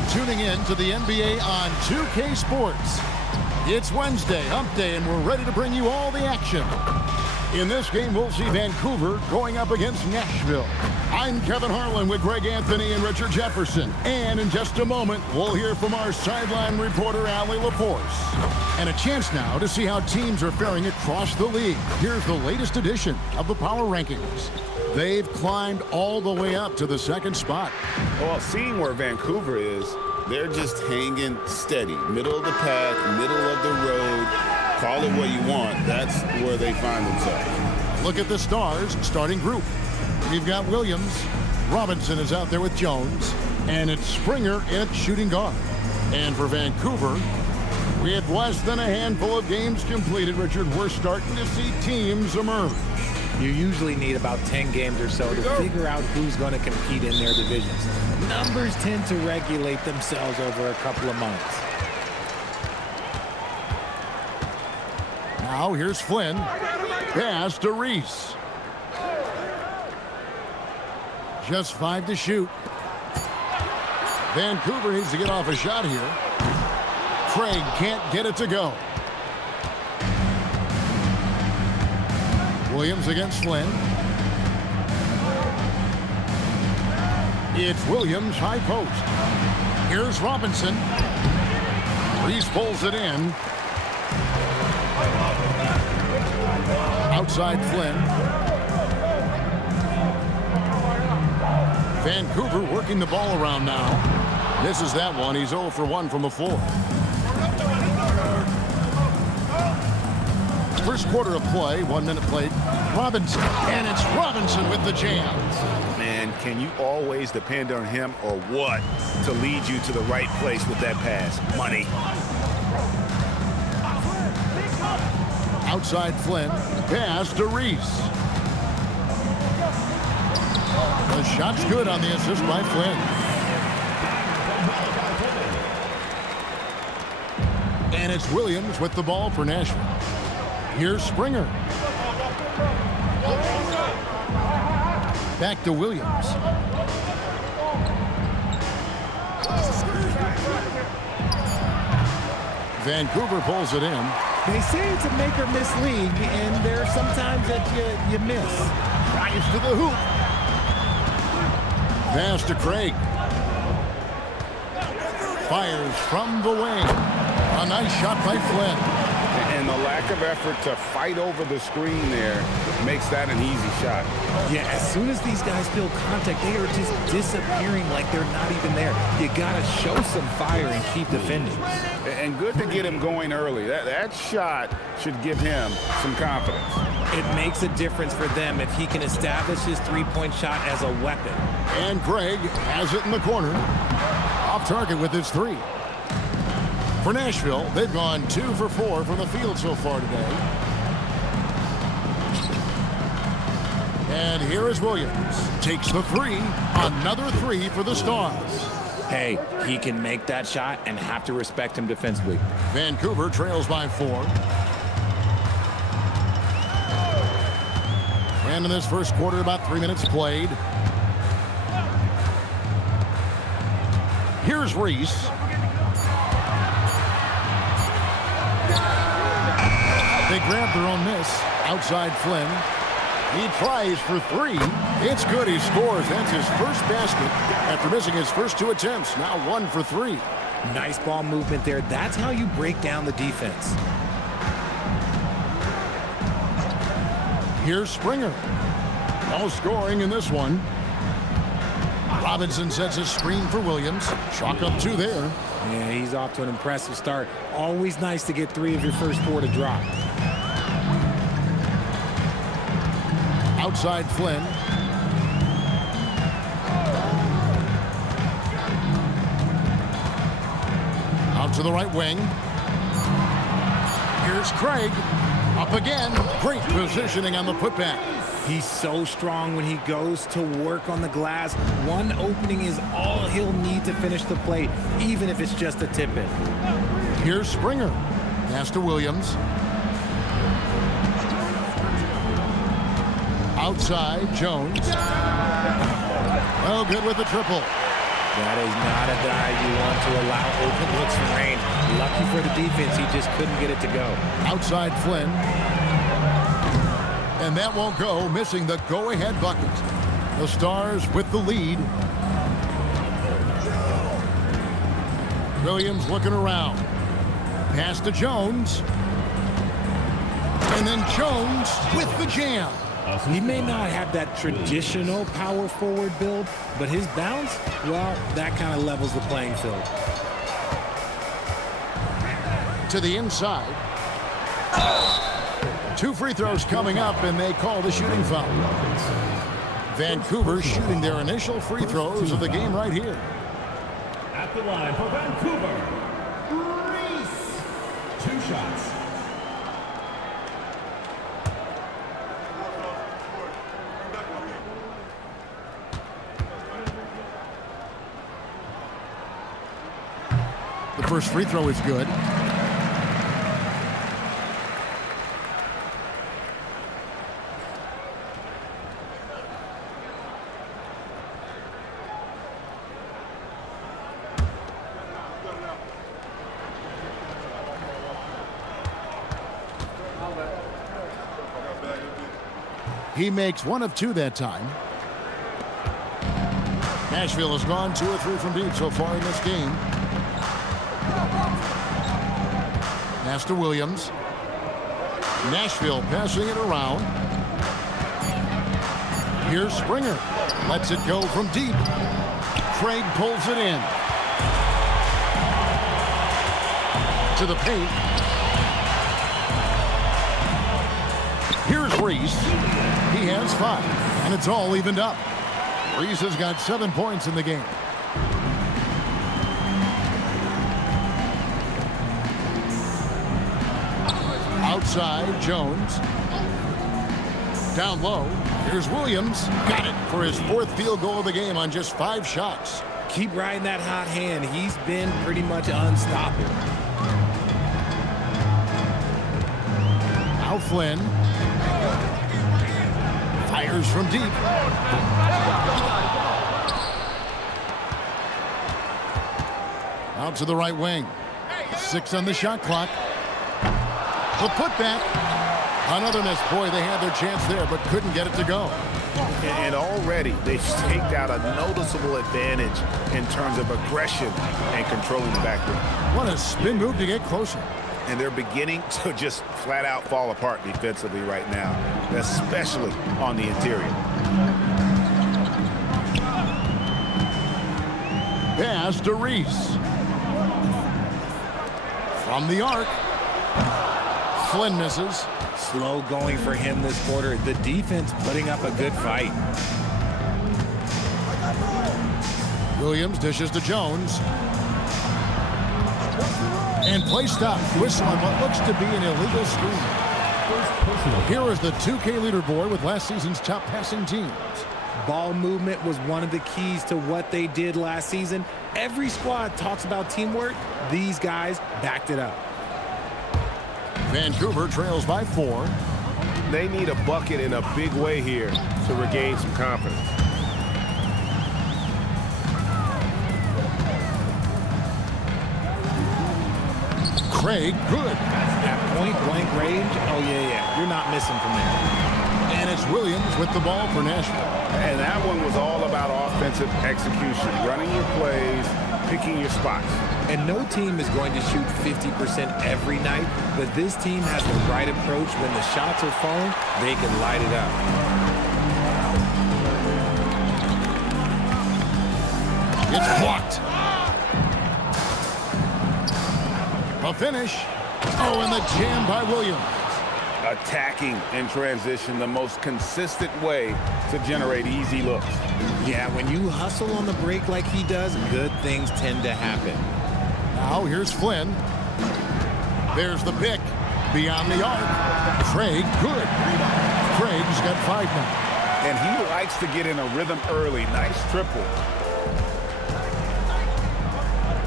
You're tuning in to the NBA on 2K Sports. It's Wednesday, hump day, and we're ready to bring you all the action. In this game, we'll see Vancouver going up against Nashville. I'm Kevin Harlan with Greg Anthony and Richard Jefferson. And in just a moment, we'll hear from our sideline reporter, Allie LaForce. And a chance now to see how teams are faring across the league. Here's the latest edition of the Power Rankings. They've climbed all the way up to the second spot. Well, seeing where Vancouver is, they're just hanging steady. Middle of the pack, middle of the road. Call it what you want. That's where they find themselves. Look at the Stars starting group. We've got Williams. Robinson is out there with Jones. And it's Springer at shooting guard. And for Vancouver, with less than a handful of games completed, Richard, we're starting to see teams emerge. You usually need about 10 games or so to figure out who's going to compete in their divisions. Numbers tend to regulate themselves over a couple of months. Now here's Flynn. Pass to Reese. Just 5 to shoot. Vancouver needs to get off a shot here. Craig can't get it to go. Williams against Flynn. It's Williams, high post. Here's Robinson. Reese pulls it in. Outside Flynn. Vancouver working the ball around now. Misses that one. He's 0 for 1 from the floor. First quarter of play, 1 minute played. Robinson, and it's Robinson with the jam. Man, can you always depend on him or what to lead you to the right place with that pass? Money. Outside Flynn, pass to Reese. The shot's good on the assist by Flynn. And it's Williams with the ball for Nashville. Here's Springer. Back to Williams. Vancouver pulls it in. They say it's a make or miss league, and there are sometimes that you miss. Drives to the hoop. Pass to Craig. Fires from the wing. A nice shot by Flynn. And the lack of effort to fight over the screen there makes that an easy shot. Yeah, as soon as these guys feel contact, they are just disappearing like they're not even there. You got to show some fire and keep defending. And good to get him going early. That shot should give him some confidence. It makes a difference for them if he can establish his three-point shot as a weapon. And Craig has it in the corner. Off target with his 3. For Nashville, they've gone 2 for 4 from the field so far today. And here is Williams. Takes the 3. Another 3 for the Stars. Hey, he can make that shot and have to respect him defensively. Vancouver trails by 4. And in this first quarter, about 3 minutes played. Here's Reese. They grab their own miss. Outside Flynn. He tries for 3. It's good. He scores. That's his first basket after missing his first 2 attempts. Now 1 for 3. Nice ball movement there. That's how you break down the defense. Here's Springer. No scoring in this one. Robinson sets a screen for Williams. Chalk up 2 there. Yeah, he's off to an impressive start. Always nice to get 3 of your first 4 to drop. Outside Flynn. Out to the right wing. Here's Craig. Up again. Great positioning on the putback. He's so strong when he goes to work on the glass. One opening is all he'll need to finish the play, even if it's just a tip-in. Here's Springer. Pass to Williams. Outside, Jones. Oh, good with the triple. That is not a dive you want to allow open looks for rain. Lucky for the defense, he just couldn't get it to go. Outside Flynn. And that won't go, missing the go-ahead bucket. The Stars with the lead. Williams looking around. Pass to Jones. And then Jones with the jam. He may not have that traditional power forward build, but his bounce, well, that kind of levels the playing field. To the inside. 2 free throws coming up, and they call the shooting foul. Vancouver shooting their initial free throws of the game right here. At the line for Vancouver, Reese. 2 shots. The first free throw is good. He makes 1 of 2 that time. Nashville has gone 2 or 3 from deep so far in this game. Pass to Williams. Nashville passing it around. Here's Springer. Lets it go from deep. Craig pulls it in. To the paint. Here's Reese. He has 5, and it's all evened up. Reese has got 7 points in the game. Outside, Jones. Down low, here's Williams. Got it for his 4th field goal of the game on just 5 shots. Keep riding that hot hand. He's been pretty much unstoppable. Now Flynn. Fires from deep. Out to the right wing. 6 on the shot clock. The putback. Another miss. Boy, they had their chance there, but couldn't get it to go. And already they've staked out a noticeable advantage in terms of aggression and controlling the backcourt. What a spin move to get closer. And they're beginning to just flat out fall apart defensively right now, especially on the interior. Pass to Reese. From the arc. Flynn misses. Slow going for him this quarter. The defense putting up a good fight. Williams dishes to Jones. And play stop. Whistle on what looks to be an illegal screen. Here is the 2K leaderboard with last season's top passing teams. Ball movement was one of the keys to what they did last season. Every squad talks about teamwork. These guys backed it up. Vancouver trails by 4. They need a bucket in a big way here to regain some confidence. Craig, good. At point-blank range, oh, yeah. You're not missing from there. And it's Williams with the ball for Nashville. And that one was all about offensive execution, running your plays, picking your spots. And no team is going to shoot 50% every night, but this team has the right approach. When the shots are falling, they can light it up. It's blocked. A finish. Oh, and the jam by Williams. Attacking in transition, the most consistent way to generate easy looks. Yeah, when you hustle on the break like he does, good things tend to happen. Now here's Flynn. There's the pick. Beyond the arc. Craig, good. Craig's got 5 now. And he likes to get in a rhythm early. Nice triple.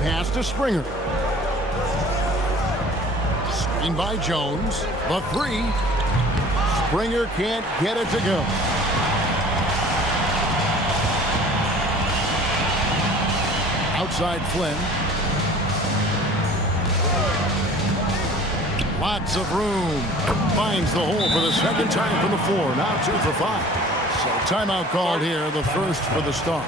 Pass to Springer. Screen by Jones. The 3. Springer can't get it to go. Outside Flynn. Lots of room. Finds the hole for the second time from the floor. Now 2 for 5. So timeout called here, the first for the Stars.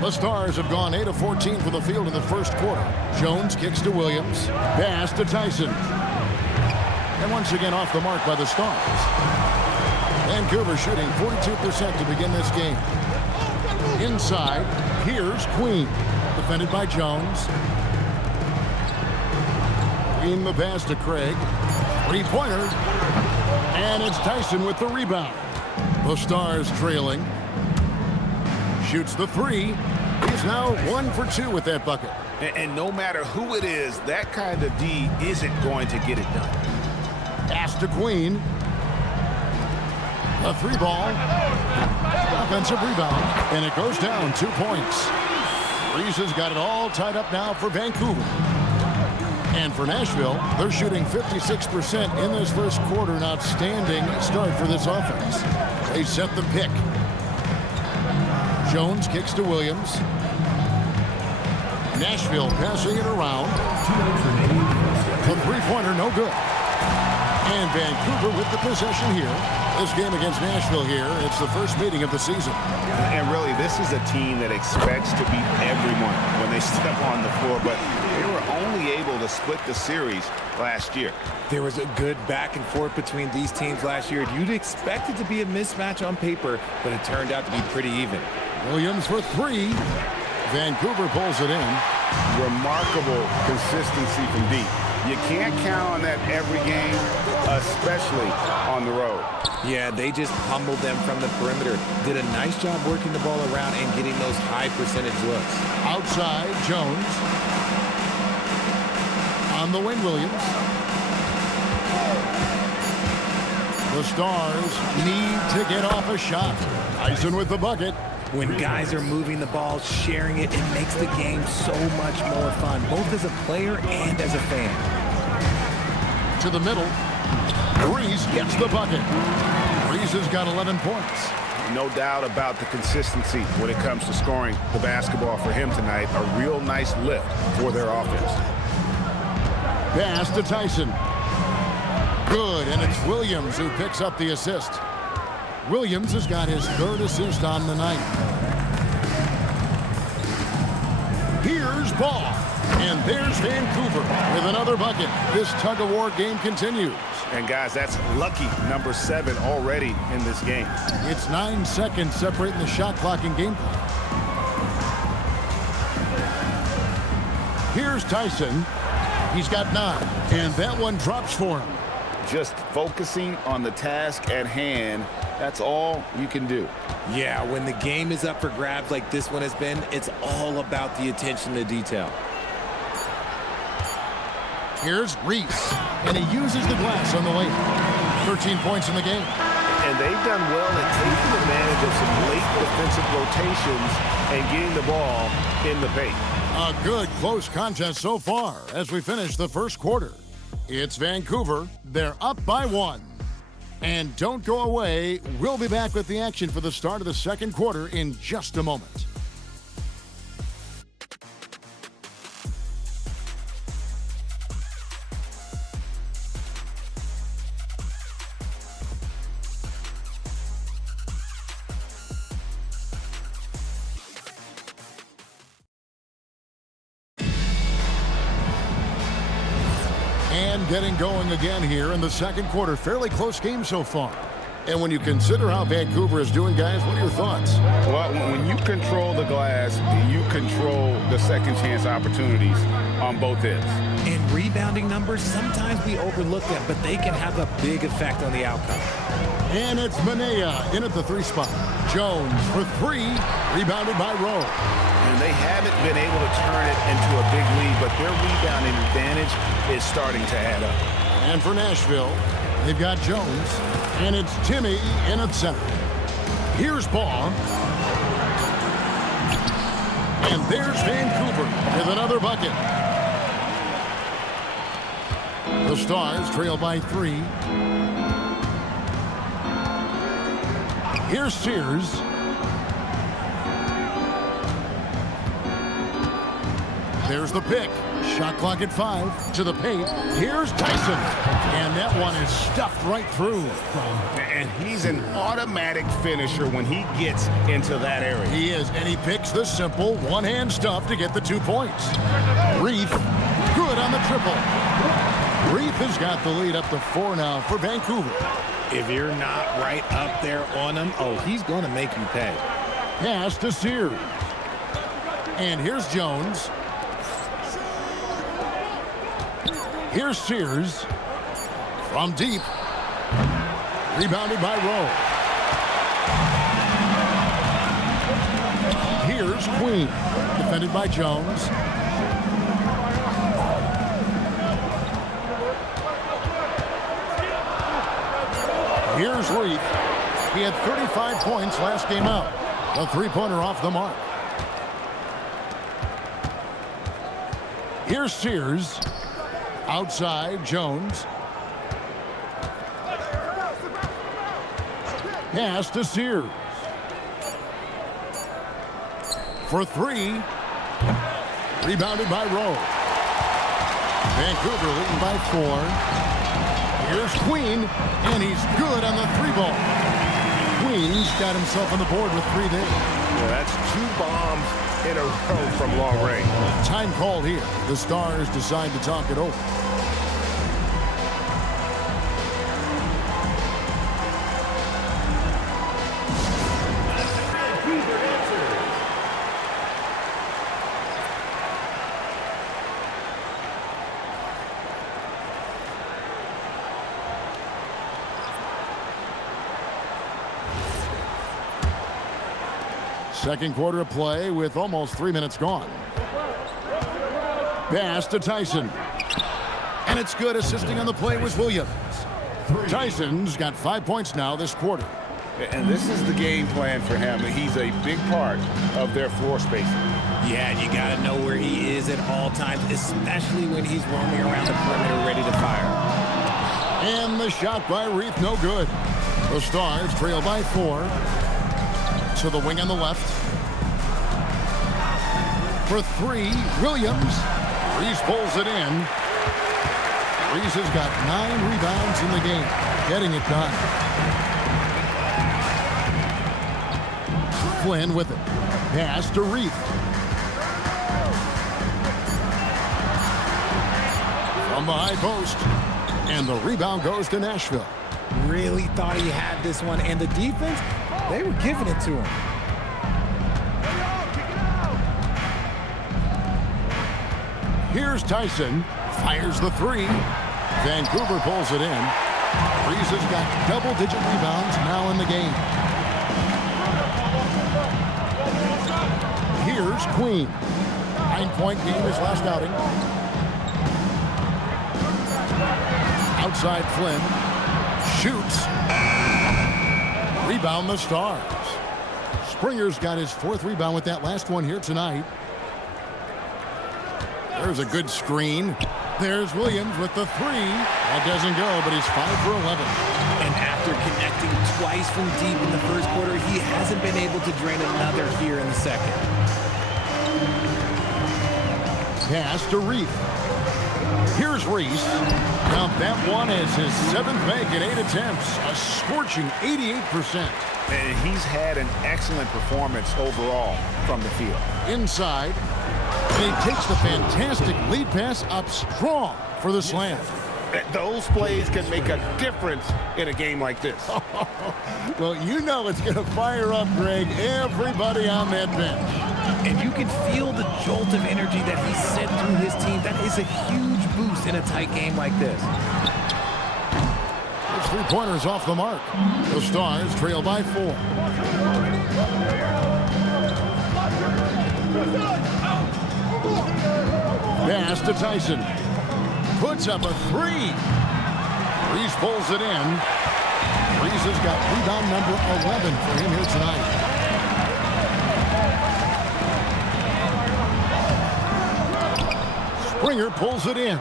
The Stars have gone 8 of 14 for the field in the first quarter. Jones kicks to Williams. Pass to Tyson. And once again off the mark by the Stars. Vancouver shooting 42% to begin this game. Inside, here's Queen. Defended by Jones. Queen the pass to Craig. Three-pointer. And it's Tyson with the rebound. The Stars trailing. Shoots the three. He's now 1 for 2 with that bucket. And no matter who it is, that kind of D isn't going to get it done. Pass to Queen. A three ball. Offensive rebound. And it goes down 2 points. Reese has got it all tied up now for Vancouver. And for Nashville, they're shooting 56% in this first quarter. An outstanding start for this offense. They set the pick. Jones kicks to Williams. Nashville passing it around. The three-pointer, no good. And Vancouver with the possession here. This game against Nashville here, it's the first meeting of the season. And really, this is a team that expects to beat everyone when they step on the floor, but they were only able to split the series last year. There was a good back and forth between these teams last year. You'd expect it to be a mismatch on paper, but it turned out to be pretty even. Williams for three. Vancouver pulls it in. Remarkable consistency from deep. You can't count on that every game, especially on the road. Yeah, they just pummeled them from the perimeter. Did a nice job working the ball around and getting those high percentage looks. Outside, Jones. On the wing, Williams. The Stars need to get off a shot. Tyson with the bucket. When guys are moving the ball, sharing it, it makes the game so much more fun, both as a player and as a fan. To the middle. Reese gets the bucket. Reese has got 11 points. No doubt about the consistency when it comes to scoring the basketball for him tonight. A real nice lift for their offense. Pass to Tyson. Good, and it's Williams who picks up the assist. Williams has got his third assist on the night. Here's Ball. And there's Vancouver with another bucket. This tug-of-war game continues. And guys, that's lucky number 7 already in this game. It's 9 seconds separating the shot clock and game clock. Here's Tyson. He's got 9. And that one drops for him. Just focusing on the task at hand. That's all you can do. Yeah, when the game is up for grabs like this one has been, it's all about the attention to detail. Here's Reese, and he uses the glass on the lane. 13 points in the game. And they've done well at taking advantage of some late defensive rotations and getting the ball in the paint. A good close contest so far as we finish the first quarter. It's Vancouver. They're up by 1. And don't go away. We'll be back with the action for the start of the second quarter in just a moment. And getting going again here in the second quarter. Fairly close game so far. And when you consider how Vancouver is doing, guys, what are your thoughts? Well, when you control the glass, you control the second chance opportunities on both ends. And rebounding numbers, sometimes we overlook them, but they can have a big effect on the outcome. And it's Manea in at the 3 spot. Jones for 3, rebounded by Rowe. and they haven't been able to turn it into a big lead, but their rebounding advantage is starting to add up. And for Nashville, they've got Jones, and it's Timmy in at center. Here's Ball. And there's Vancouver with another bucket. The Stars trail by 3. Here's Sears. There's the pick. Shot clock at 5. To the paint. Here's Tyson. And that one is stuffed right through. And he's an automatic finisher when he gets into that area. He is, and he picks the simple one-hand stuff to get the 2 points. Reef, good on the triple. Reef has got the lead up to 4 now for Vancouver. If you're not right up there on him, oh, he's going to make you pay. Pass to Sears. And here's Jones. Here's Sears. From deep. Rebounded by Rowe. Here's Queen. Defended by Jones. Here's Reef. He had 35 points last game out. A three-pointer off the mark. Here's Sears. Outside, Jones. Pass to Sears. For 3. Rebounded by Rowe. Vancouver leading by 4. Here's Queen, and he's good on the 3-ball. Queen's got himself on the board with 3 there. Well, that's 2 bombs in a row from long range. Time called here. The Stars decide to talk it over. Second quarter of play with almost 3 minutes gone. Pass to Tyson. And it's good. Assisting on the play was Williams. Tyson's got 5 points now this quarter. And this is the game plan for him. He's a big part of their floor spacing. Yeah, and you got to know where he is at all times, especially when he's roaming around the perimeter ready to fire. And the shot by Reef, no good. The Stars trail by 4. To the wing on the left. For 3, Williams. Reese pulls it in. Reese has got 9 rebounds in the game. Getting it done. Flynn with it. Pass to Reef. From the high post. And the rebound goes to Nashville. Really thought he had this one, and the defense, they were giving it to him. Here's Tyson. Fires the 3. Vancouver pulls it in. Reese has got double-digit rebounds now in the game. Here's Queen. 9-point game his last outing. Outside Flynn. Shoots. Rebound the Stars. Springer's got his 4th rebound with that last one here tonight. There's a good screen. There's Williams with the 3. That doesn't go, but he's 5 for 11. And after connecting twice from deep in the first quarter, he hasn't been able to drain another here in the second. Pass to Reef. Here's Reese. Now that one is his 7th make in 8 attempts. A scorching 88%. And he's had an excellent performance overall from the field. Inside. And he takes the fantastic lead pass up strong for the slam. Those plays can make a difference in a game like this. Well, you know it's going to fire up, Greg, everybody on that bench. And you can feel the jolt of energy that he sent through his team. That is a huge boost in a tight game like this. Those 3-pointers off the mark. The Stars trail by 4. Pass to Tyson. Puts up a three. Reese pulls it in. Reese has got rebound number 11 for him here tonight. Springer pulls it in.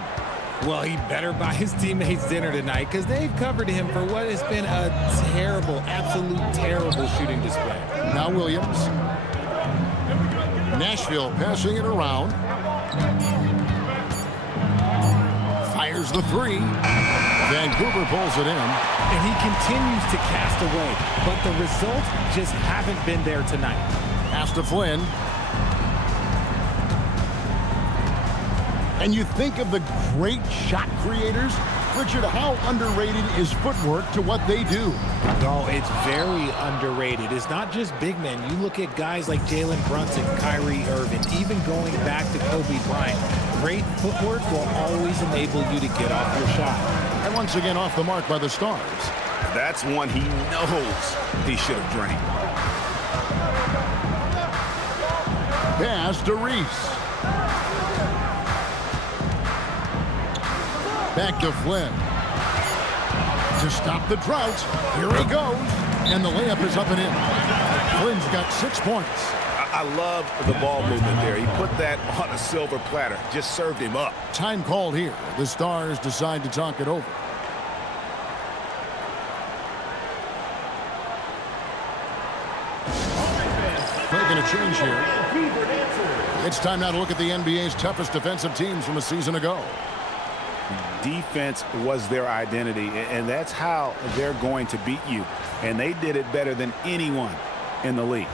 Well, he better buy his teammates dinner tonight because they've covered him for what has been a terrible, absolute terrible shooting display. Now Williams. Nashville passing it around. Fires the three. Vancouver pulls it in. And he continues to cast away, but the results just haven't been there tonight. Pass to Flynn. And you think of the great shot creators, Richard, how underrated is footwork to what they do? Oh, it's very underrated. It's not just big men. You look at guys like Jalen Brunson, Kyrie Irving, even going back to Kobe Bryant. Great footwork will always enable you to get off your shot. And once again off the mark by the Stars. That's one he knows he should have drained. Pass to Reese. Back to Flynn. To stop the drought. Here he goes. And the layup is up and in. Flynn's got 6 points. I love the ball movement there. He put that on a silver platter. Just served him up. Time called here. The Stars decide to talk it over. Making a change here. It's time now to look at the NBA's toughest defensive teams from a season ago. Defense was their identity, and that's how they're going to beat you. And they did it better than anyone in the league.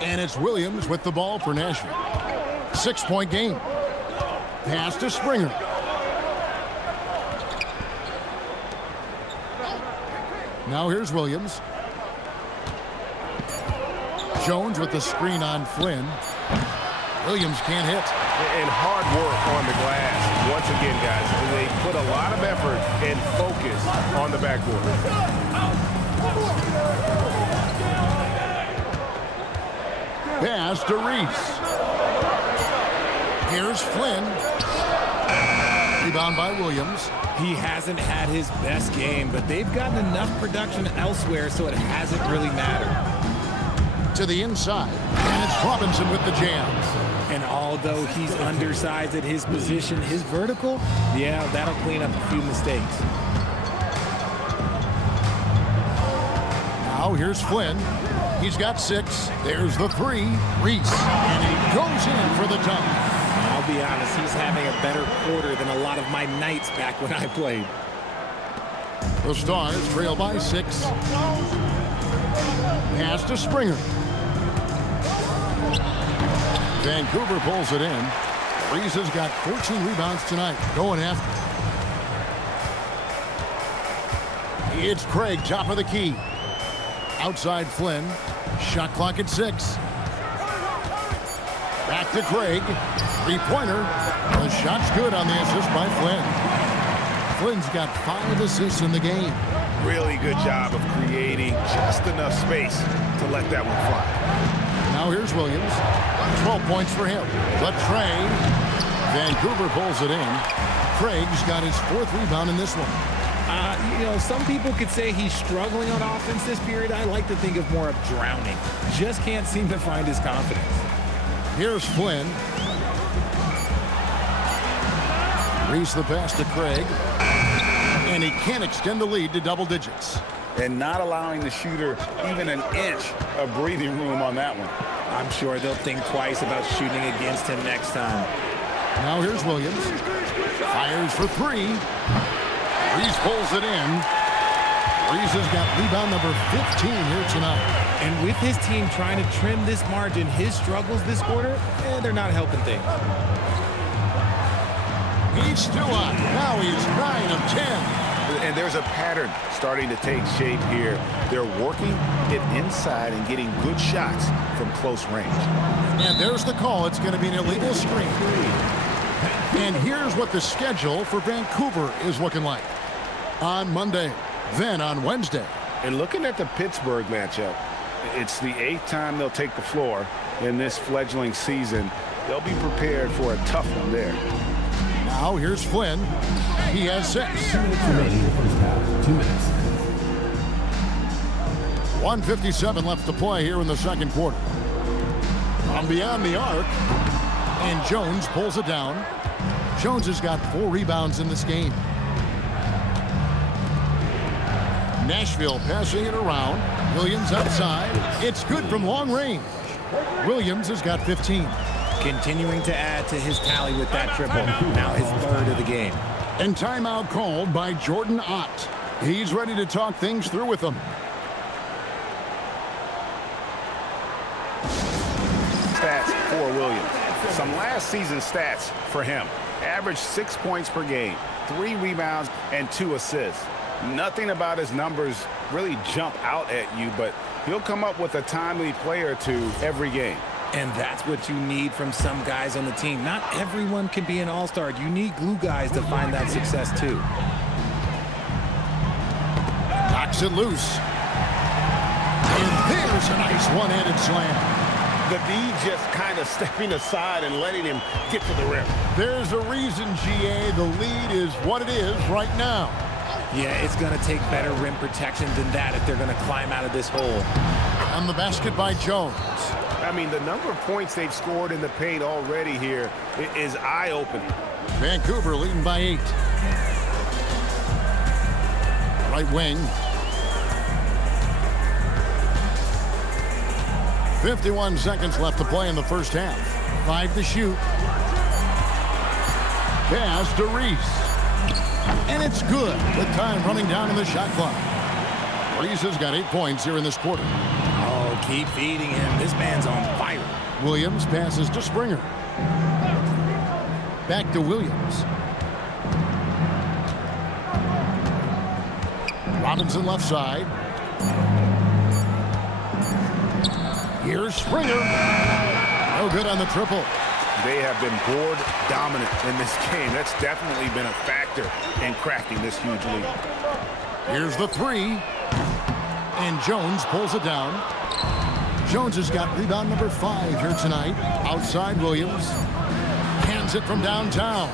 And it's Williams with the ball for Nashville. 6-point game. Pass to Springer. Now here's Williams. Jones with the screen on Flynn. Williams can't hit. And hard work on the glass. Once again, guys, they put a lot of effort and focus on the backboard. Pass to Reese. Here's Flynn. Rebound by Williams. He hasn't had his best game, but they've gotten enough production elsewhere, so it hasn't really mattered. To the inside, and it's Robinson with the jam. And although he's undersized at his position, his vertical, yeah, that'll clean up a few mistakes. Now here's Flynn. He's got 6. There's the 3. Reese, and he goes in for the dunk. I'll be honest, he's having a better quarter than a lot of my nights back when I played. The Stars trail by 6. Pass to Springer. Vancouver pulls it in. Reese has got 14 rebounds tonight. Going after. It's Craig, top of the key. Outside Flynn. Shot clock at 6. Back to Craig. 3-pointer. The shot's good on the assist by Flynn. Flynn's got 5 assists in the game. Really good job of creating just enough space to let that one fly. Now here's Williams. 12 points for him. The tray. Vancouver pulls it in. Craig's got his 4th rebound in this one. You know, some people could say he's struggling on offense this period. I like to think of more of drowning. Just can't seem to find his confidence. Here's Flynn. Reese the pass to Craig. And he can't extend the lead to double digits. And not allowing the shooter even an inch of breathing room on that one. I'm sure they'll think twice about shooting against him next time. Now here's Williams. Fires for 3. Reese pulls it in. Reese has got rebound number 15 here tonight. And with his team trying to trim this margin, his struggles this quarter, they're not helping things. He's still on. Now he's 9 of 10. And there's a pattern starting to take shape here. They're working it inside and getting good shots from close range. And there's the call. It's going to be an illegal screen. And here's what the schedule for Vancouver is looking like. On Monday, then on Wednesday, And looking at the Pittsburgh matchup, it's the 8th time they'll take the floor in this fledgling season. They'll be prepared for a tough one there. Now here's Flynn. He has 6. 2 minutes remaining in the first half. 2 minutes. 1:57 left to play here in the second quarter. From beyond the arc, and Jones pulls it down. Jones has got 4 rebounds in this game. Nashville passing it around. Williams outside. It's good from long range. Williams has got 15. Continuing to add to his tally with that triple. Now his 3rd of the game. And timeout called by Jordan Ott. He's ready to talk things through with them. Stats for Williams. Some last season stats for him. Averaged 6 points per game, 3 rebounds, and 2 assists. Nothing about his numbers really jump out at you, but he'll come up with a timely play or two every game. And that's what you need from some guys on the team. Not everyone can be an all-star. You need glue guys to find that success too. Knocks it loose. And there's a nice one-handed slam. The D just kind of stepping aside and letting him get to the rim. There's a reason, GA, the lead is what it is right now. Yeah, it's going to take better rim protection than that if they're going to climb out of this hole. On the basket by Jones. I mean, the number of points they've scored in the paint already here is eye-opening. Vancouver leading by 8. Right wing. 51 seconds left to play in the first half. 5 to shoot. Pass to Reese. And it's good with time running down in the shot clock. Reese has got 8 points here in this quarter. Oh, keep feeding him. This man's on fire. Williams passes to Springer. Back to Williams. Robinson left side. Here's Springer. No good on the triple. They have been board dominant in this game. That's definitely been a factor in crafting this huge lead. Here's the 3. And Jones pulls it down. Jones has got rebound number 5 here tonight. Outside Williams. Hands it from downtown.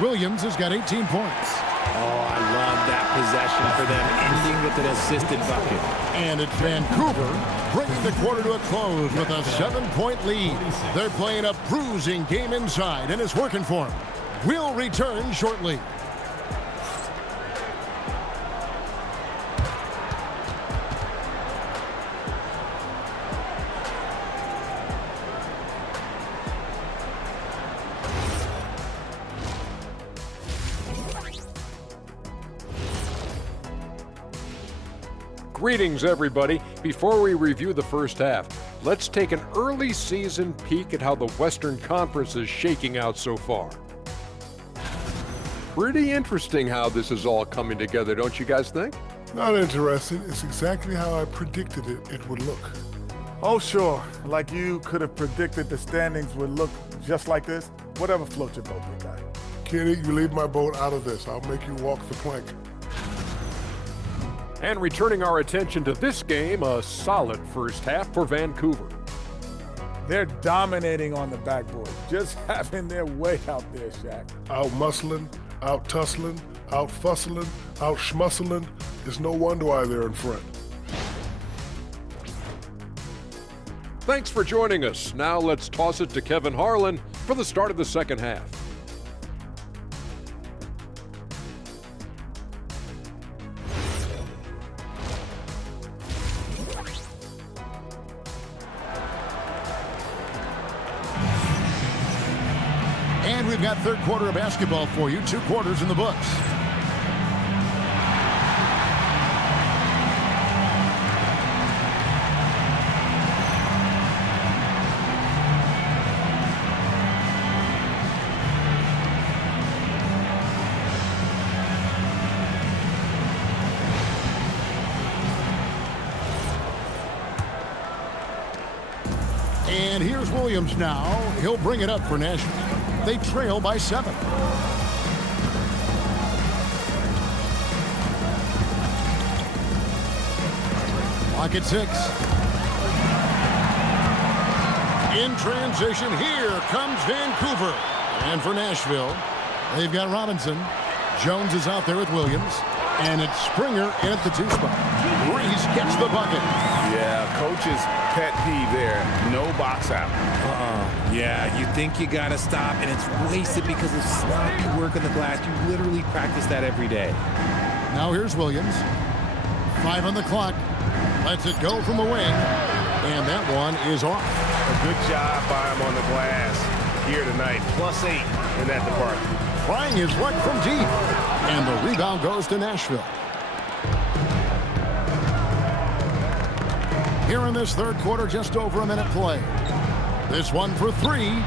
Williams has got 18 points. Oh, I love that possession for them, ending with an assisted bucket. And it's Vancouver bringing the quarter to a close with a 7-point lead. They're playing a bruising game inside, and it's working for them. We'll return shortly. Greetings, everybody. Before we review the first half, let's take an early season peek at how the Western Conference is shaking out so far. Pretty interesting how this is all coming together, don't you guys think? Not interesting. It's exactly how I predicted it would look. Oh, sure. Like you could have predicted the standings would look just like this. Whatever floats your boat, big guy. Kenny, you leave my boat out of this. I'll make you walk the plank. And returning our attention to this game, a solid first half for Vancouver. They're dominating on the backboard, just having their way out there, Shaq. Out muscling, out tussling, out fussling, out schmussling. It's no wonder why they're in front. Thanks for joining us. Now let's toss it to Kevin Harlan for the start of the second half. And we've got third quarter of basketball for you. 2 quarters in the books. And here's Williams now. He'll bring it up for Nashville. They trail by 7. Clock at 6. In transition, here comes Vancouver. And for Nashville, they've got Robinson. Jones is out there with Williams. And it's Springer in at the 2 spot. Reese gets the bucket. Yeah, coach's pet peeve there. No box out. Yeah, you think you got to stop, and it's wasted because of sloppy work on the glass. You literally practice that every day. Now here's Williams. 5 on the clock. Lets it go from the wing. And that one is off. A good job by him on the glass here tonight. +8 in that department. Trying his luck from deep. And the rebound goes to Nashville. Here in this third quarter, just over a minute play. This one for 3.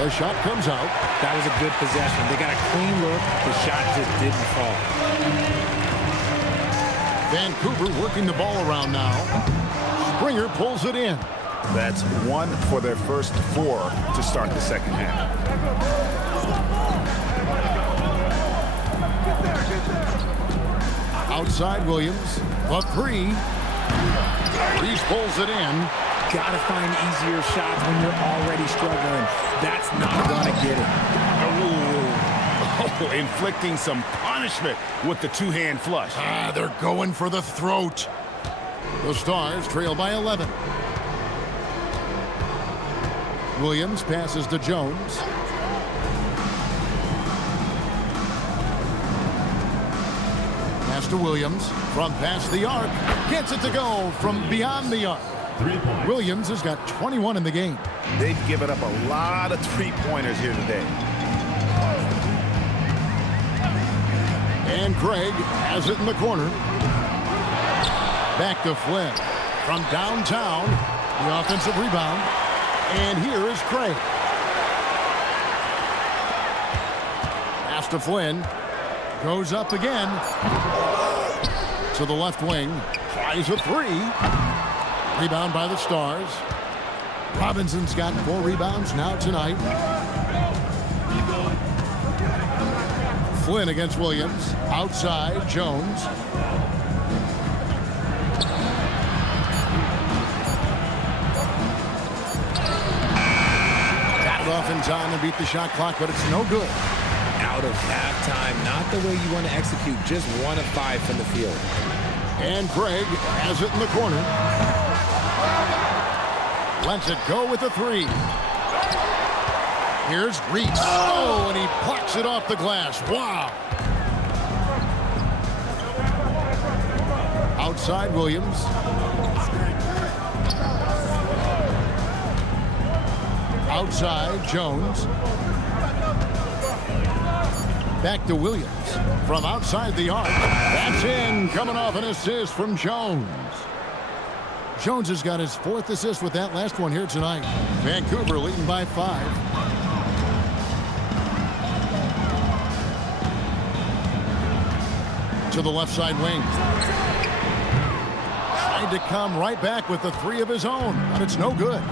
The shot comes out. That was a good possession. They got a clean look. The shot just didn't fall. Vancouver working the ball around now. Springer pulls it in. That's 1 for their first 4 to start the second half. Outside Williams. The 3. Reese pulls it in. Gotta find easier shots when you're already struggling. That's not gonna get it. Oh, inflicting some punishment with the 2-hand flush. They're going for the throat. The Stars trail by 11. Williams passes to Jones. Pass to Williams from past the arc. Gets it to go from beyond the arc. Williams has got 21 in the game. They've given up a lot of 3-pointers here today. And Craig has it in the corner. Back to Flynn. From downtown, the offensive rebound. And here is Craig. Pass to Flynn. Goes up again. To the left wing. Tries a 3. Rebound by the Stars. Robinson's got 4 rebounds now tonight. Flynn against Williams. Outside, Jones. Got it off in time and beat the shot clock, but it's no good. Out of halftime, not the way you want to execute. Just 1 of 5 from the field. And Craig has it in the corner. Lets it go with a 3. Here's Reese. Oh, and he plucks it off the glass. Wow. Outside Williams. Outside Jones. Back to Williams. From outside the arc. That's in. Coming off an assist from Jones. Jones has got his 4th assist with that last one here tonight. Vancouver leading by 5. To the left side wing. Tried to come right back with the 3 of his own, but it's no good.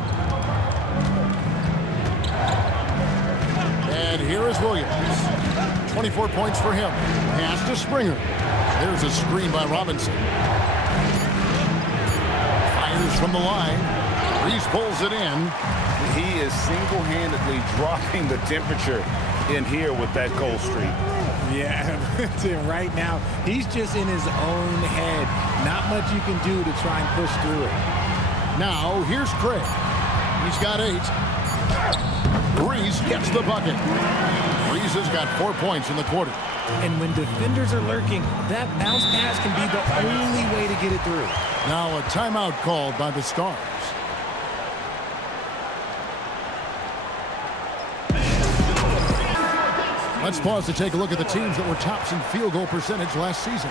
And here is Williams. 24 points for him. Pass to Springer. There's a screen by Robinson. Fires from the line. Reese pulls it in. He is single-handedly dropping the temperature in here with that cold streak. Yeah, right now, he's just in his own head. Not much you can do to try and push through it. Now, here's Craig. He's got 8. Reese gets the bucket. Reese has got 4 points in the quarter. And when defenders are lurking, that bounce pass can be the only way to get it through. Now a timeout called by the Stars. Let's pause to take a look at the teams that were tops in field goal percentage last season.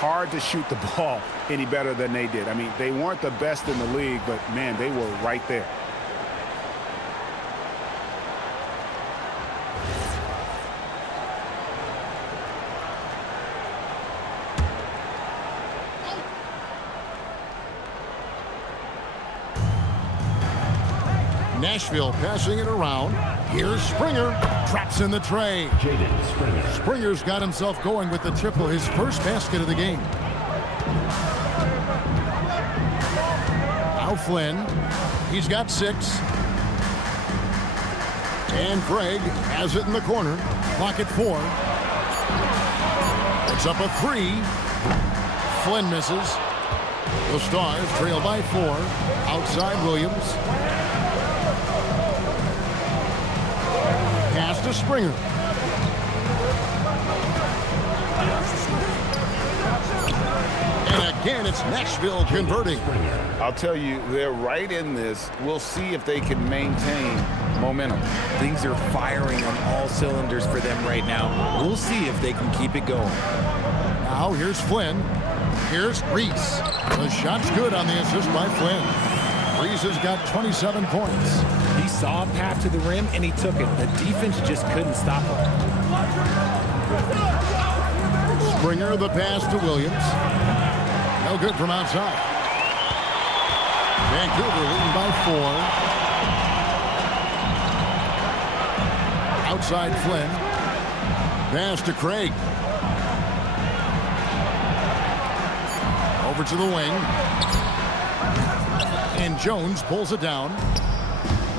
Hard to shoot the ball any better than they did. I mean, they weren't the best in the league, but, man, they were right there. Nashville passing it around. Here's Springer. Traps in the tray. Jaden Springer. Springer's got himself going with the triple, his first basket of the game. Flynn. He's got 6. And Craig has it in the corner. Clock at 4. It's up a 3. Flynn misses. The Stars trail by 4. Outside Williams. Pass to Springer. And again, it's Nashville converting. I'll tell you, they're right in this. We'll see if they can maintain momentum. Things are firing on all cylinders for them right now. We'll see if they can keep it going. Now here's Flynn. Here's Reese. The shot's good on the assist by Flynn. Reese has got 27 points. He saw a path to the rim, and he took it. The defense just couldn't stop him. Springer, the pass to Williams. No good from outside. Vancouver leading by 4. Outside Flynn. Pass to Craig. Over to the wing. And Jones pulls it down.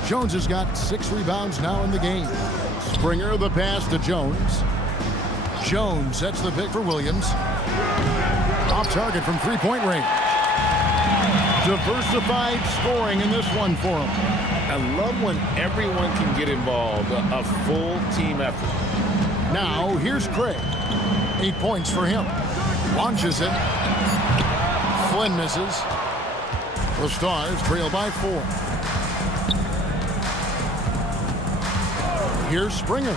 Jones has got 6 rebounds now in the game. Springer, the pass to Jones. Jones sets the pick for Williams. Off target from 3-point range. Diversified scoring in this one for him. I love when everyone can get involved, a full team effort. Now here's Craig. 8 points for him. Launches it. Flynn misses. The Stars trail by 4. Here's Springer.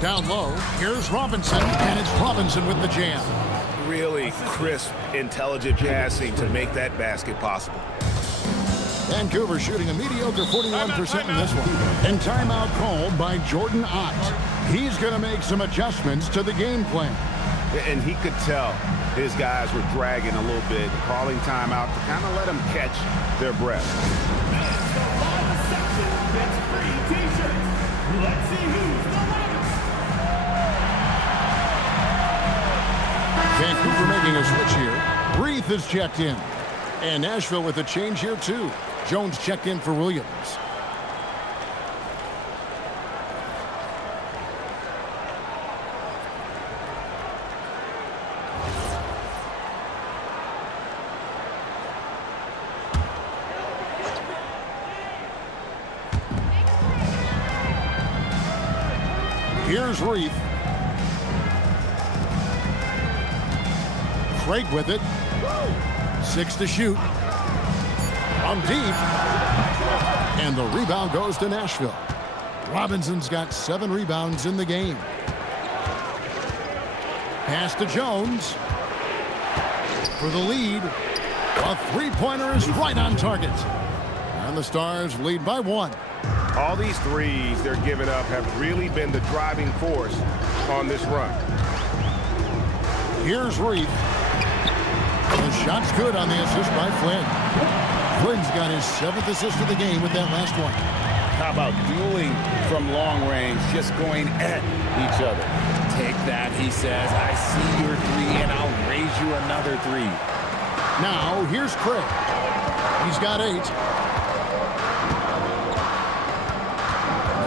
Down low, here's Robinson, and it's Robinson with the jam. Really crisp, intelligent passing to make that basket possible. Vancouver shooting a mediocre 41% in this one. And timeout called by Jordan Ott. He's going to make some adjustments to the game plan. And he could tell his guys were dragging a little bit, calling timeout to kind of let them catch their breath. Let's see who's the loudest. Vancouver making a switch here. Reith is checked in. And Nashville with a change here too. Jones checked in for Williams. Here's Reith. Craig with it. 6 to shoot. From deep. And the rebound goes to Nashville. Robinson's got 7 rebounds in the game. Pass to Jones. For the lead. A three-pointer is right on target. And the Stars lead by 1. All these threes they're giving up have really been the driving force on this run. Here's Reith. The shot's good on the assist by Flynn. Flynn's got his 7th assist of the game with that last one. How about dueling from long range, just going at each other? Take that, he says. I see your 3, and I'll raise you another 3. Now, here's Craig. He's got 8.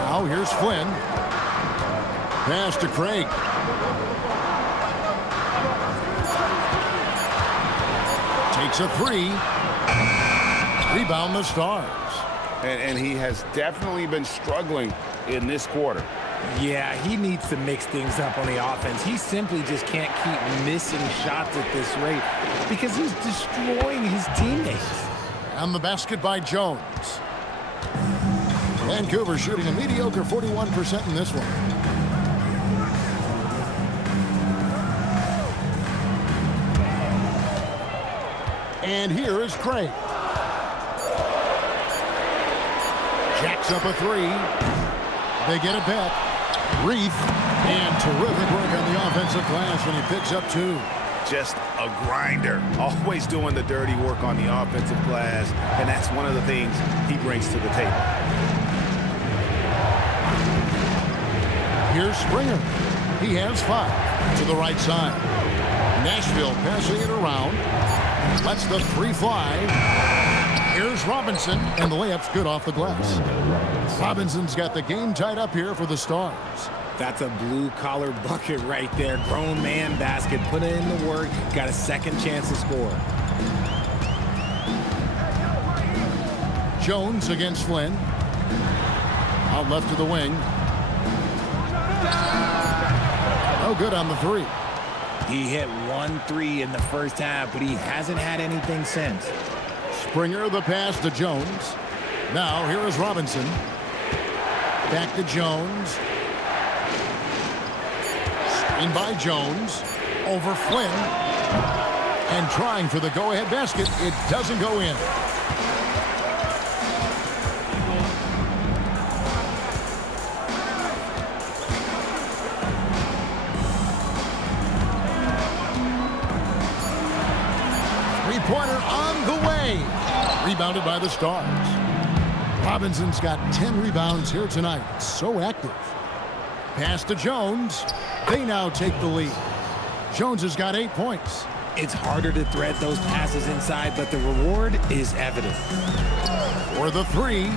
Now, here's Flynn. Pass to Craig. Takes a 3. Rebound the Stars. And he has definitely been struggling in this quarter. Yeah, he needs to mix things up on the offense. He simply just can't keep missing shots at this rate because he's destroying his teammates. And the basket by Jones. Vancouver shooting a mediocre 41% in this one. And here is Craig. Jacks up a 3. They get it back. Reith, and terrific work on the offensive glass when he picks up 2. Just a grinder, always doing the dirty work on the offensive glass, and that's one of the things he brings to the table. Here's Springer. He has 5 to the right side. Nashville passing it around. Lets the three fly. Here's Robinson, and the layup's good off the glass. Robinson's got the game tied up here for the Stars. That's a blue-collar bucket right there. Grown man basket. Put in the work. Got a second chance to score. Jones against Flynn. Out left to the wing. No good on the three. He hit 1-3 in the first half, but he hasn't had anything since. Springer the pass to Jones. Now here is Robinson. Back to Jones. In by Jones. Over Flynn. And trying for the go-ahead basket. It doesn't go in. Three-pointer on the way. Rebounded by the Stars. Robinson's got 10 rebounds here tonight. So active. Pass to Jones. They now take the lead. Jones has got 8 points. It's harder to thread those passes inside, but the reward is evident. For the three.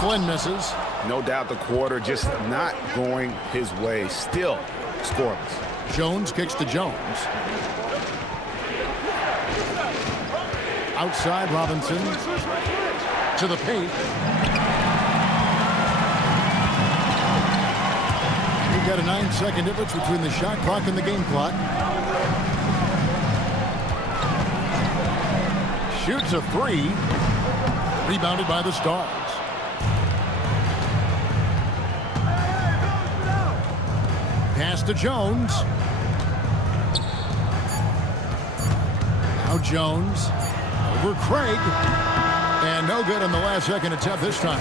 Flynn misses. No doubt the quarter just not going his way. Still scoreless. Jones kicks to Jones. Outside Robinson. To the paint. We've got a 9-second difference between the shot clock and the game clock. Shoots a three. Rebounded by the Stars. Pass to Jones. Now Jones. Over Craig. And no good on the last second attempt this time.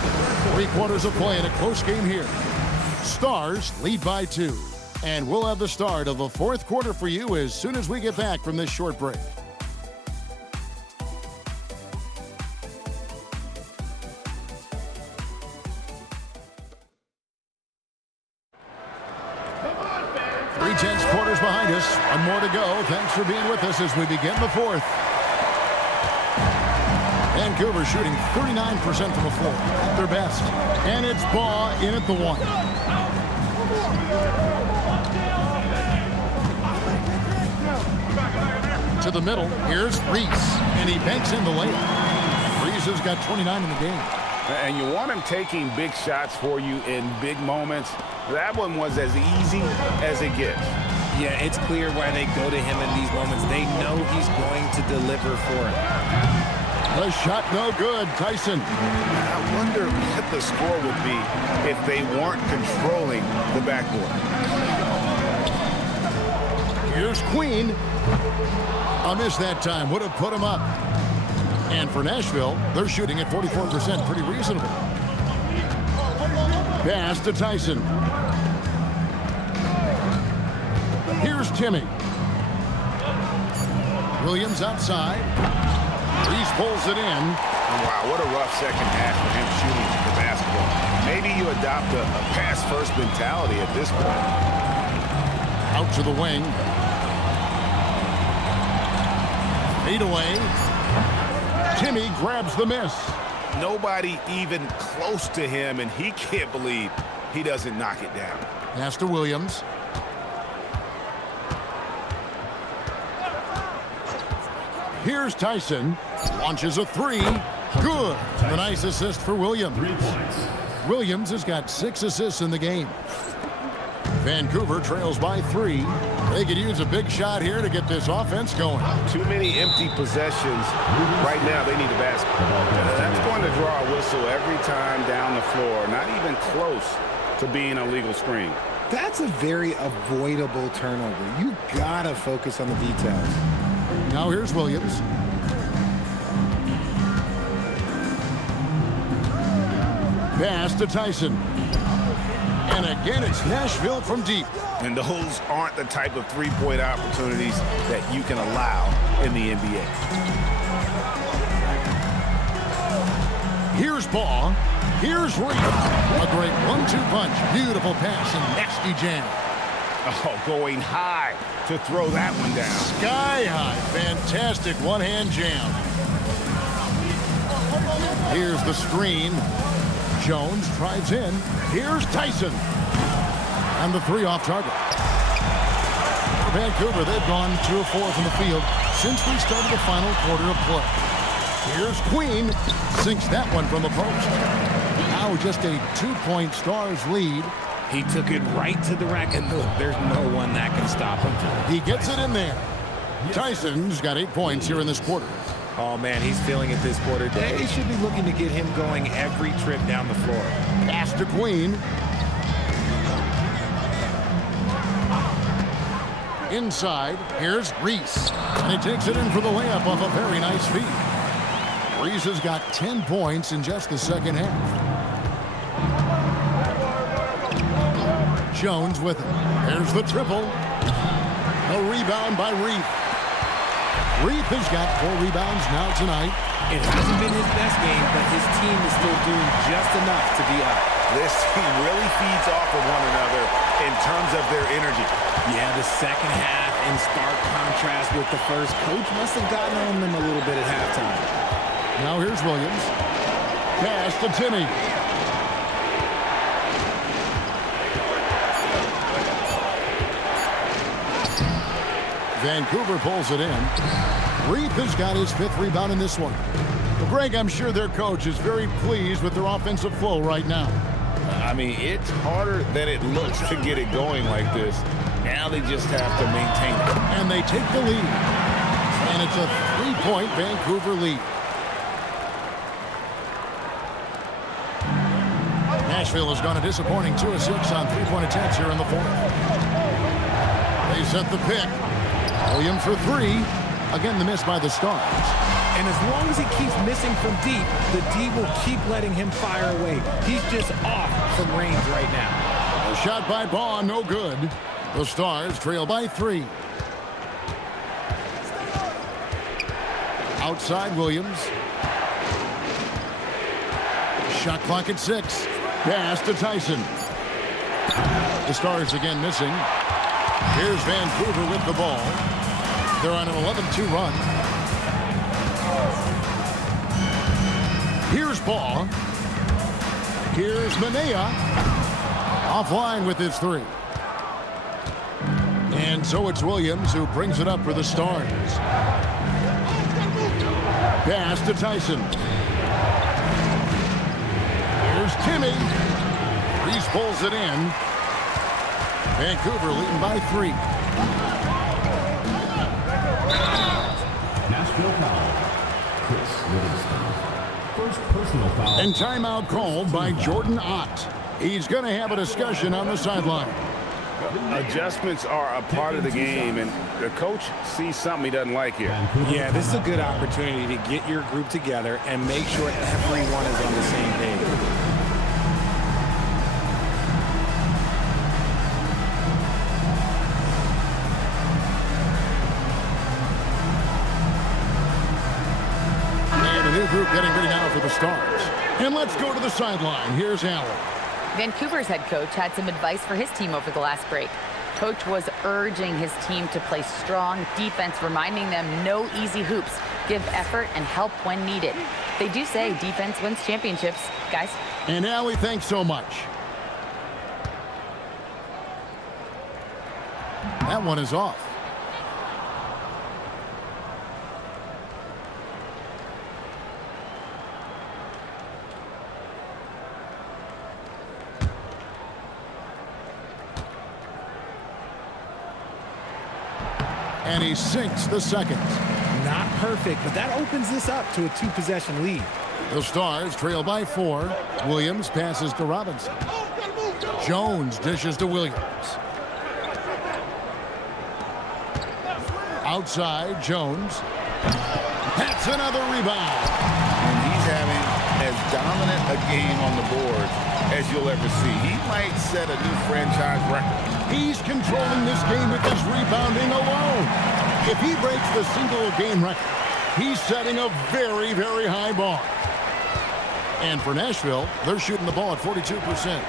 3 quarters of play in a close game here. Stars lead by 2. And we'll have the start of the 4th quarter for you as soon as we get back from this short break. Three-tenths quarters behind us. One more to go. Thanks for being with us as we begin the 4th. Vancouver shooting 39% from the floor, at their best. And it's Baugh in at the 1. To the middle, here's Reese, and he banks in the layup. Reese has got 29 in the game. And you want him taking big shots for you in big moments. That one was as easy as it gets. Yeah, it's clear why they go to him in these moments. They know he's going to deliver for them. The shot no good. Tyson. I wonder what the score would be if they weren't controlling the backboard. Here's Queen. A miss that time. Would have put him up. And for Nashville, they're shooting at 44%. Pretty reasonable. Pass to Tyson. Here's Timmy. Williams outside. Reese pulls it in. Wow, what a rough second half for him shooting the basketball. Maybe you adopt a pass-first mentality at this point. Out to the wing. Fade away. Timmy grabs the miss. Nobody even close to him, and he can't believe he doesn't knock it down. Pass to Williams. Here's Tyson. Launches a three. Good. A nice assist for Williams. Williams has got 6 assists in the game. Vancouver trails by 3. They could use a big shot here to get this offense going. Too many empty possessions. Right now, they need a basket. That's going to draw a whistle every time down the floor. Not even close to being a legal screen. That's a very avoidable turnover. You gotta focus on the details. Now here's Williams. Pass to Tyson. And again, it's Nashville from deep. And those aren't the type of three-point opportunities that you can allow in the NBA. Here's Baugh. Here's Reese. A great 1-2 punch. Beautiful pass and nasty jam. Oh, going high to throw that one down. Sky high. Fantastic one-hand jam. Here's the screen. Jones drives in. Here's Tyson. And the 3 off target. For Vancouver, they've gone 2 of 4 from the field since we started the final quarter of play. Here's Queen. Sinks that one from the post. Now just a 2-point Stars lead. He took it right to the rack, and look, there's no one that can stop him. He gets it in there. Tyson's got 8 points here in this quarter. Oh, man, he's feeling it this quarter. They should be looking to get him going every trip down the floor. Pass to Queen. Inside, here's Reese. And he takes it in for the layup off a very nice feed. Reese has got 10 points in just the second half. Jones with it. Here's the triple. A rebound by Reese. Reese has got 4 rebounds now tonight. It hasn't been his best game, but his team is still doing just enough to be up. This team really feeds off of one another in terms of their energy. Yeah, the second half in stark contrast with the first. Coach must have gotten on them a little bit at halftime. Now here's Williams. Pass to Timmy. Vancouver pulls it in. Reith has got his 5th rebound in this one. Well, Greg, I'm sure their coach is very pleased with their offensive flow right now. I mean, it's harder than it looks to get it going like this. Now they just have to maintain it. And they take the lead. And it's a 3-point Vancouver lead. Nashville has gone a disappointing 2 of 6 on 3-point attempts here in the 4th. They set the pick. Williams for 3. Again, the miss by the Stars. And as long as he keeps missing from deep, the D will keep letting him fire away. He's just off from range right now. A shot by Baugh, no good. The Stars trail by 3. Outside Williams. Shot clock at 6. Pass to Tyson. The Stars again missing. Here's Vancouver with the ball. They're on an 11-2 run. Here's Baugh. Here's Manea. Offline with his 3. And so it's Williams who brings it up for the Stars. Pass to Tyson. Here's Timmy. Reese pulls it in. Vancouver leading by 3. Nashville foul. Chris Livingston. First personal foul. And timeout called by Jordan Ott. He's going to have a discussion on the sideline. Adjustments are a part of the game, and the coach sees something he doesn't like here. Yeah, this is a good opportunity to get your group together and make sure everyone is on the same page. Group getting ready now for the Stars. And let's go to the sideline. Here's Allen. Vancouver's head coach had some advice for his team over the last break. Coach was urging his team to play strong defense, reminding them no easy hoops, give effort and help when needed. They do say defense wins championships, guys. And Allie, thanks so much. That one is off. And he sinks the second. Not perfect, but that opens this up to a 2-possession lead. The Stars trail by 4. Williams passes to Robinson. Jones dishes to Williams. Outside, Jones. That's another rebound. And he's having as dominant a game on the board as you'll ever see. He might set a new franchise record. He's controlling this game with his rebounding alone. If he breaks the single game record, he's setting a very, very high bar. And for Nashville, they're shooting the ball at 42%.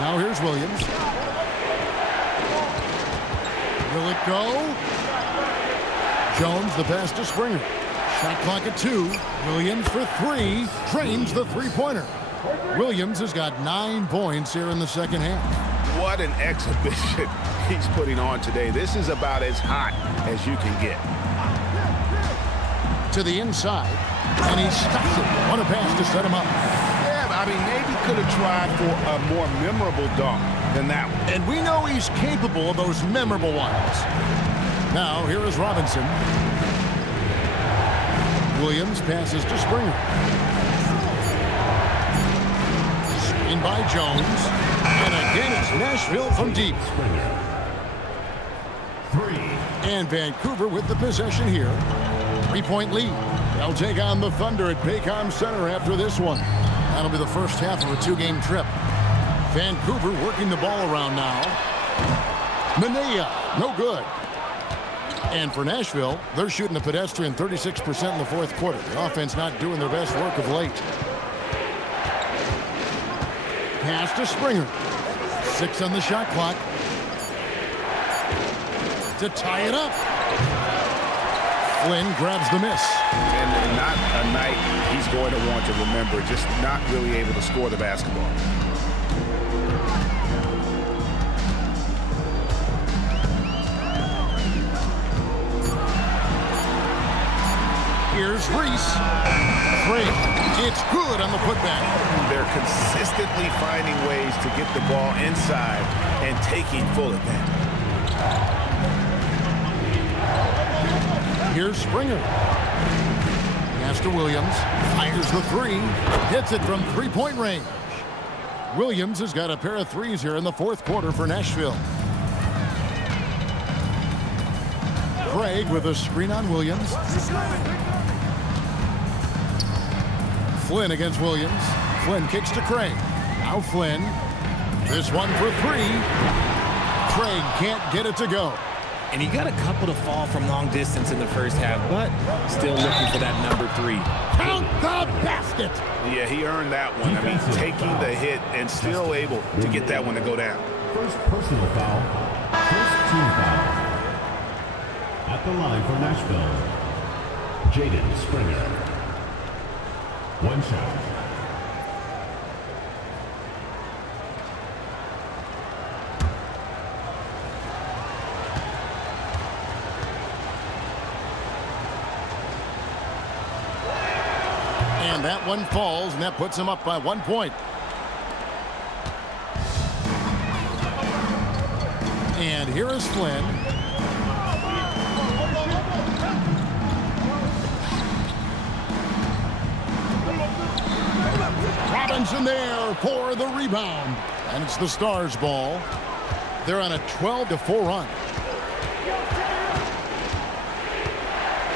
Now Now here's Williams. Will it go? Jones, the pass to Springer. Shot clock at 2. Williams for 3. Drains the three-pointer. Williams has got 9 points here in the second half. What an exhibition he's putting on today. This is about as hot as you can get. To the inside, and he stops it. What a pass to set him up. Yeah, I mean, maybe could have tried for a more memorable dunk than that one. And we know he's capable of those memorable ones. Now, here is Robinson. Williams passes to Springer. Screened by Jones. And again, it's Nashville from deep. Springer. 3. And Vancouver with the possession here. 3-point lead. They'll take on the Thunder at Paycom Center after this one. That'll be the first half of a 2-game trip. Vancouver working the ball around now. Manea, no good. And for Nashville, they're shooting a pedestrian 36% in the fourth quarter. The offense not doing their best work of late. Pass to Springer. 6 on the shot clock. To tie it up. Flynn grabs the miss. And not a night he's going to want to remember, just not really able to score the basketball. Here's Reese. Great. It's good on the putback. They're consistently finding ways to get the ball inside and taking full advantage. Here's Springer. Pass to Williams. Fires the 3. Hits it from 3-point range. Williams has got a pair of 3s here in the fourth quarter for Nashville. Craig with a screen on Williams. Flynn against Williams. Flynn kicks to Craig. Now Flynn. This one for 3. Craig can't get it to go. And he got a couple to fall from long distance in the first half, but still looking for that number 3. Count the basket. Yeah, he earned that one. I mean, taking the hit and still able to get that one to go down. First personal foul. First team foul. At the line for Nashville, Jaden Springer. 1 shot. And that one falls, and that puts him up by 1 point. And here is Flynn. Robinson there for the rebound. And it's the Stars' ball. They're on a 12-4 run.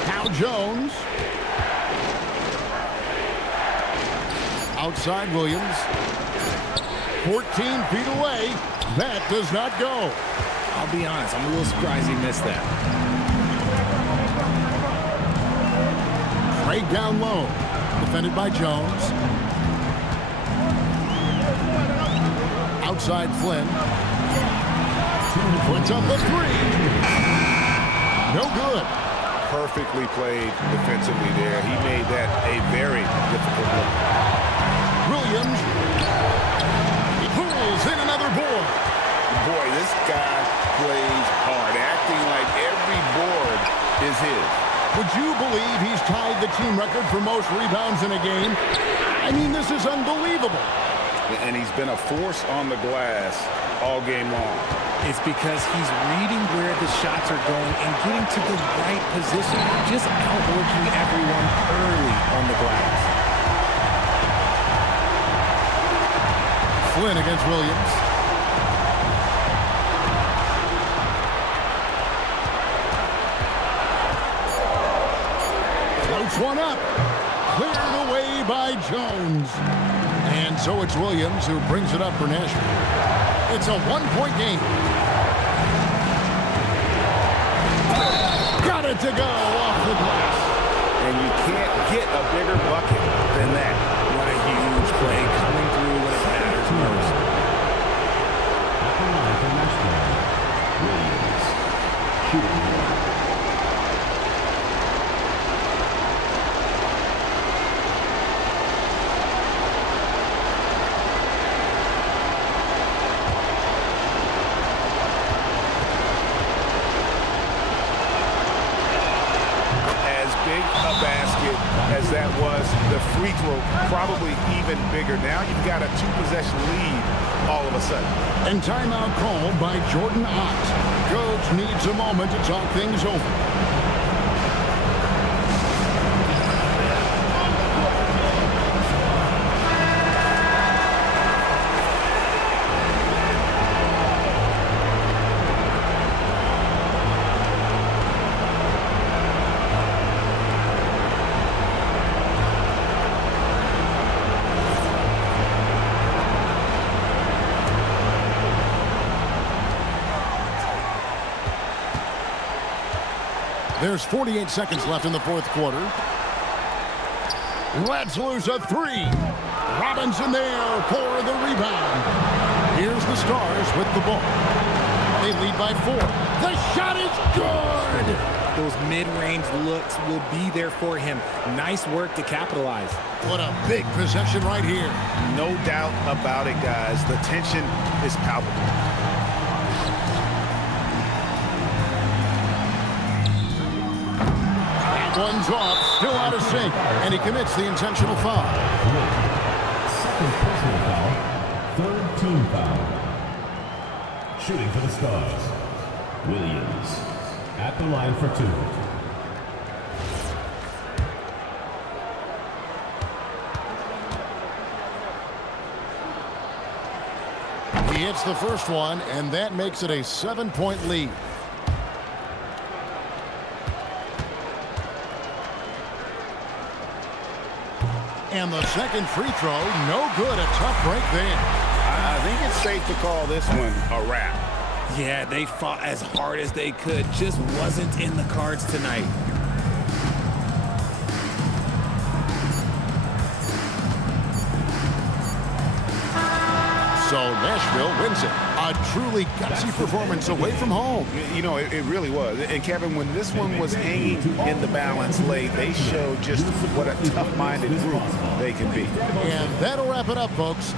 Now Jones. Outside Williams. 14 feet away. That does not go. I'll be honest, I'm a little surprised he missed that. Craig down low. Defended by Jones. Outside Flynn. Puts up the 3. No good. Perfectly played defensively there. He made that a very difficult look. Williams. He pulls in another board. Boy, this guy plays hard, acting like every board is his. Would you believe he's tied the team record for most rebounds in a game? I mean, this is unbelievable. And he's been a force on the glass all game long. It's because he's reading where the shots are going and getting to the right position, just outworking everyone early on the glass. Flynn against Williams. Floats one up. Cleared away by Jones. And so it's Williams who brings it up for Nashville. It's a 1-point game. Got it to go off the glass. And you can't get a bigger bucket than that. What a huge play coming through when it matters most. shooting. A basket as that was, the free throw probably even bigger. Now you've got a 2-possession lead all of a sudden. And timeout called by Jordan Ott. Coach needs a moment to talk things over. There's 48 seconds left in the fourth quarter. Let's lose a 3. Robinson there for the rebound. Here's the Stars with the ball. They lead by 4. The shot is good! Those mid-range looks will be there for him. Nice work to capitalize. What a big possession right here. No doubt about it, guys. The tension is palpable. One's off, still out of sync, and he commits the intentional foul. Second personal foul, third team foul. Shooting for the Stars, Williams at the line for 2. He hits the first one, and that makes it a 7-point lead. And the second free throw, no good. A tough break there. I think it's safe to call this one a wrap. Yeah, they fought as hard as they could. Just wasn't in the cards tonight. So Nashville wins it. A truly gutsy performance away from home. You know, it really was. And Kevin, when this one was hanging in the balance late, they showed just what a tough-minded group they can be. And that'll wrap it up, folks.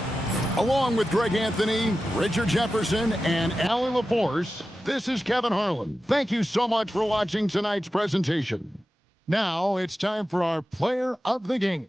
Along with Greg Anthony, Richard Jefferson, and Alan LaForce, this is Kevin Harlan. Thank you so much for watching tonight's presentation. Now it's time for our player of the game.